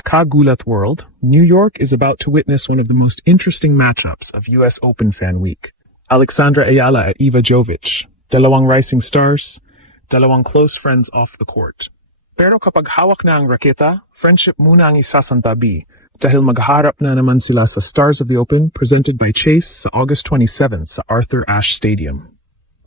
Kakagulat world, New York is about to witness one of the most interesting matchups of US Open Fan Week. Alexandra Ayala at Eva Jovic, dalawang rising stars, dalawang close friends off the court. Pero kapag hawak na ang raketa, friendship muna ang isasantabi dahil magharap na naman sila sa Stars of the Open presented by Chase sa August 27 sa Arthur Ashe Stadium.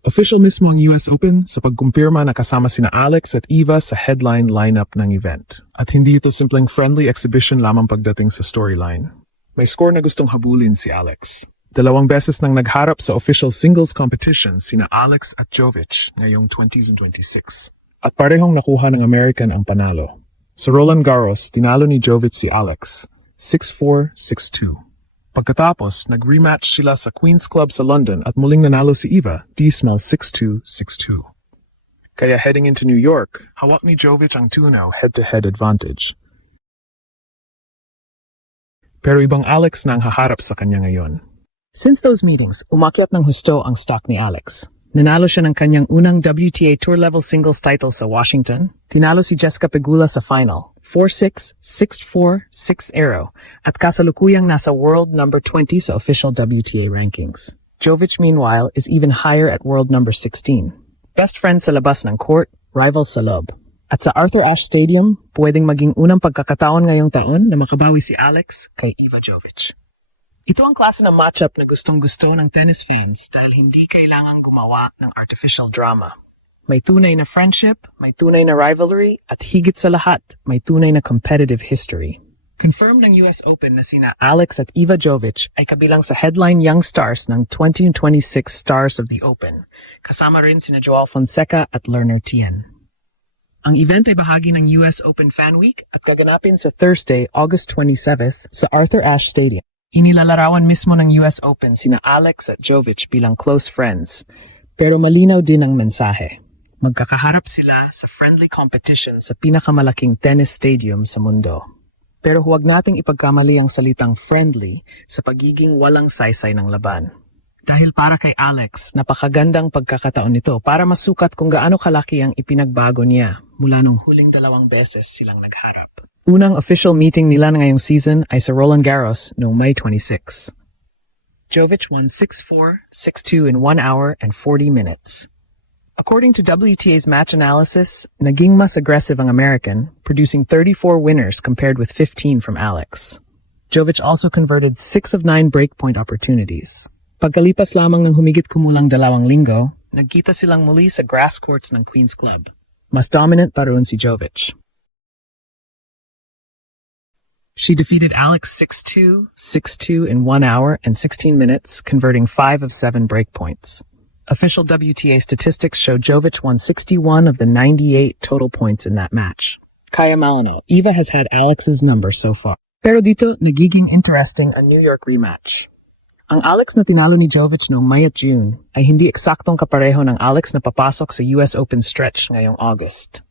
Official mismo ang US Open sa pagkumpirma na kasama sina Alex at Eva sa headline lineup ng event. At hindi ito simpleng friendly exhibition lamang pagdating sa storyline. May score na gustong habulin si Alex. Dalawang beses nang nagharap sa official singles competition sina Alex at Jovic ngayong 2026. At parehong nakuha ng American ang panalo. Sa Roland Garros, tinalo ni Jovic si Alex, 6-4, 6-2. Pagkatapos, nag-rematch sila sa Queen's Club sa London at muling nanalo si Eva, D-Smell 6-2, 6-2. Kaya heading into New York, hawak ni Jovic ang 2-0 head-to-head advantage. Pero ibang Alex na ang haharap sa kanya ngayon. Since those meetings, umakyat ng husto ang stock ni Alex. Nanalo siya ng kanyang unang WTA Tour Level Singles title sa Washington. Tinalo si Jessica Pegula sa final, 4-6, 6-4, 6-0, at kasalukuyang nasa world number 20 sa official WTA rankings. Jovic, meanwhile, is even higher at world number 16. Best friends sa labas ng court, rivals sa loob. At sa Arthur Ashe Stadium, pwedeng maging unang pagkakataon ngayong taon na makabawi si Alex kay Eva Jovic. Ito ang klase ng matchup na gustong-gusto ng tennis fans dahil hindi kailangang gumawa ng artificial drama. May tunay na friendship, may tunay na rivalry, at higit sa lahat, may tunay na competitive history. Confirmed ng US Open na sina Alex at Eva Jovic ay kabilang sa headline young stars ng 2026 Stars of the Open. Kasama rin sina Joao Fonseca at Lerner Tien. Ang event ay bahagi ng US Open Fan Week at gaganapin sa Thursday, August 27th sa Arthur Ashe Stadium. Inilalarawan mismo ng US Open sina Alex at Jovic bilang close friends, pero malinaw din ang mensahe. Magkakaharap sila sa friendly competition sa pinakamalaking tennis stadium sa mundo. Pero huwag nating ipagkamali ang salitang friendly sa pagiging walang saysay ng laban. Dahil para kay Alex, napakagandang pagkakataon nito para masukat kung gaano kalaki ang ipinagbago niya mula nung huling dalawang beses silang nagharap. Unang official meeting nila ngayong season ay sa Roland Garros noong May 26. Jovic won 6-4, 6-2 in 1 hour and 40 minutes. According to WTA's match analysis, naging mas aggressive ang American, producing 34 winners compared with 15 from Alex. Jovic also converted 6 of 9 breakpoint opportunities. Pagkalipas lamang ng humigit kumulang 2 linggo, nagkita silang muli sa grass courts ng Queen's Club. Mas dominant pa roon si Jovic. She defeated Alex 6-2, 6-2 in 1 hour and 16 minutes, converting 5 of 7 breakpoints. Official WTA statistics show Jovic won 61 of the 98 total points in that match. Kaya malinaw, Eva has had Alex's number so far. Pero dito, nagiging interesting ang New York rematch. Ang Alex na tinalo ni Jovic noong May at June ay hindi eksaktong kapareho ng Alex na papasok sa US Open stretch ngayong August.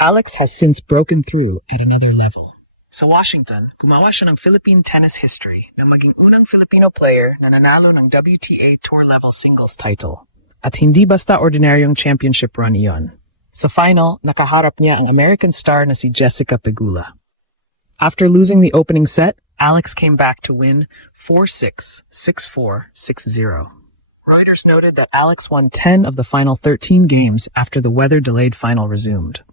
Alex has since broken through at another level. Sa Washington, gumawa siya ng Philippine tennis history na maging unang Filipino player na nanalo ng WTA Tour Level Singles title. At hindi basta ordinaryong championship run iyon. Sa final, nakaharap niya ang American star na si Jessica Pegula. After losing the opening set, Alex came back to win 4-6, 6-4, 6-0. Reuters noted that Alex won 10 of the final 13 games after the weather-delayed final resumed.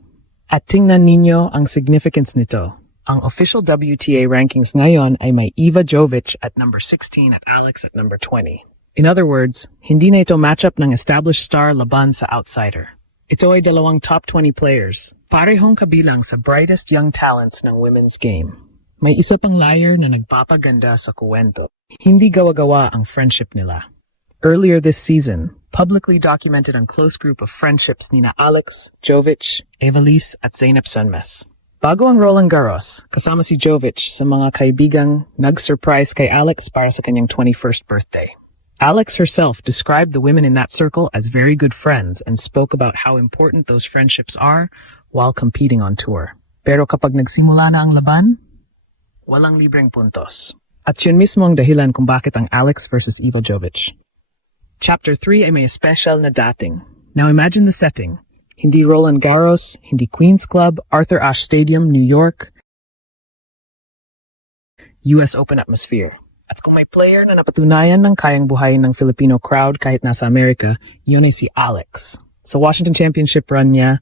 At tingnan ninyo ang significance nito. Ang official WTA rankings ngayon ay may Eva Jovic at number 16 at Alex at number 20. In other words, hindi na ito matchup ng established star laban sa outsider. Ito ay dalawang top 20 players, parehong kabilang sa brightest young talents ng women's game. May isa pang layer na nagpapaganda sa kuwento. Hindi gawa-gawa ang friendship nila. Earlier this season, publicly documented ang close group of friendships nina Alex, Jovic, Evelise at Zeynep Sönmez. Bago ang Roland Garros, kasama si Jovic sa mga kaibigang nag-surprise kay Alex para sa kanyang 21st birthday. Alex herself described the women in that circle as very good friends and spoke about how important those friendships are while competing on tour. Pero kapag nagsimula na ang laban, walang libreng puntos. At yun mismo ang dahilan kung bakit ang Alex versus Eva Jovic. Chapter 3 ay may special na dating. Now imagine the setting. Hindi Roland Garros, hindi Queen's Club, Arthur Ashe Stadium, New York. US Open atmosphere. At kung may player na napatunayan ng kayang buhayin ng Filipino crowd kahit nasa Amerika, yun ay si Alex. Sa Washington Championship run niya,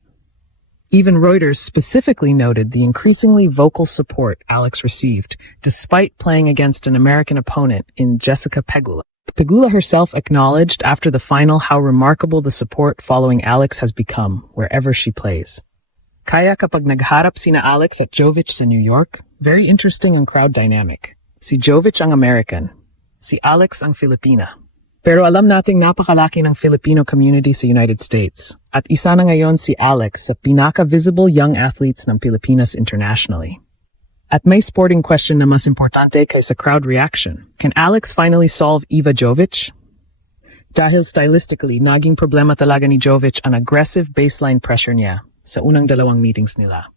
even Reuters specifically noted the increasingly vocal support Alex received, despite playing against an American opponent in Jessica Pegula. Pegula herself acknowledged after the final how remarkable the support following Alex has become wherever she plays. Kaya kapag nagharap sina Alex at Jovic sa New York, very interesting ang crowd dynamic. Si Jovic ang American, si Alex ang Filipina. Pero alam nating napakalaki ng Filipino community sa United States. At isa na ngayon si Alex sa pinaka-visible young athletes ng Pilipinas internationally. At may sporting question na mas importante kaysa crowd reaction. Can Alex finally solve Iva Jovic? Dahil stylistically, naging problema talaga ni Jovic ang aggressive baseline pressure niya sa unang dalawang meetings nila.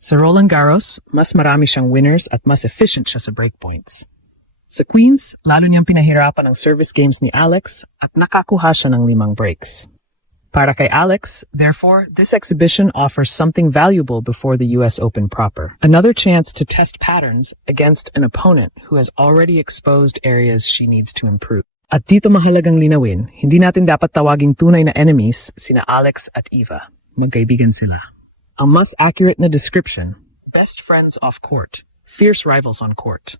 Sa Roland Garros, mas marami siyang winners at mas efficient siya sa breakpoints. Sa Queens, lalo niyang pinahirapan ang service games ni Alex at nakakuha siya ng 5 breaks. Para kay Alex, therefore, this exhibition offers something valuable before the US Open proper. Another chance to test patterns against an opponent who has already exposed areas she needs to improve. At dito mahalagang linawin, hindi natin dapat tawaging tunay na enemies sina Alex at Iva. Magkaibigan sila. Ang mas accurate na description, best friends off court, fierce rivals on court.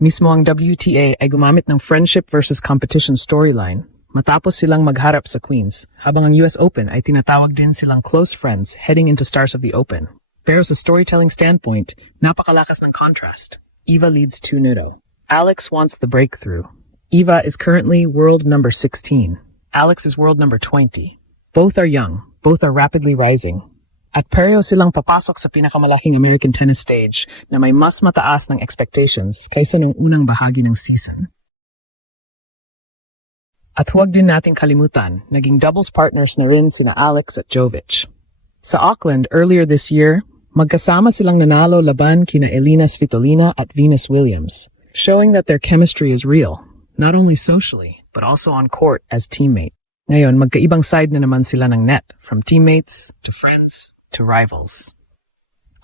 Mismo ang WTA ay gumamit ng friendship versus competition storyline matapos silang magharap sa Queens, habang ang US Open ay tinatawag din silang close friends heading into Stars of the Open. Pero sa storytelling standpoint, napakalakas ng contrast. Iva leads 2-0. Alex wants the breakthrough. Iva is currently world number 16. Alex is world number 20. Both are young. Both are rapidly rising. At pareho silang papasok sa pinakamalaking American tennis stage na may mas mataas ng expectations kaysa nung unang bahagi ng season. At huwag din nating kalimutan, naging doubles partners na rin sina Alex at Jovic. Sa Auckland earlier this year, magkasama silang nanalo laban kina Elina Svitolina at Venus Williams, showing that their chemistry is real, not only socially, but also on court as teammates. Ngayon, magkaibang side na naman sila ng net, from teammates to friends to rivals.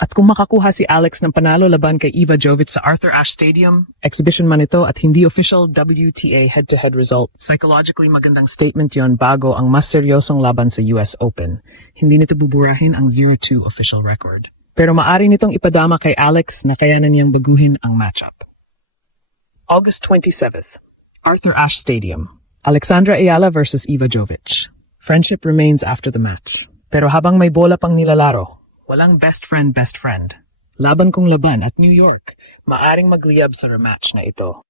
At kung makakuha si Alex ng panalo laban kay Iva Jovic sa Arthur Ashe Stadium, exhibition man ito at hindi official WTA head-to-head result, psychologically magandang statement yon bago ang mas seryosong laban sa US Open. Hindi nito buburahin ang 0-2 official record. Pero maari nitong ipadama kay Alex na kayanan niyang baguhin ang matchup. August 27th, Arthur Ashe Stadium. Alexandra Ayala versus Iva Jovic. Friendship remains after the match. Pero habang may bola pang nilalaro, walang best friend. Laban kung laban at New York, maaring magliyab sa rematch na ito.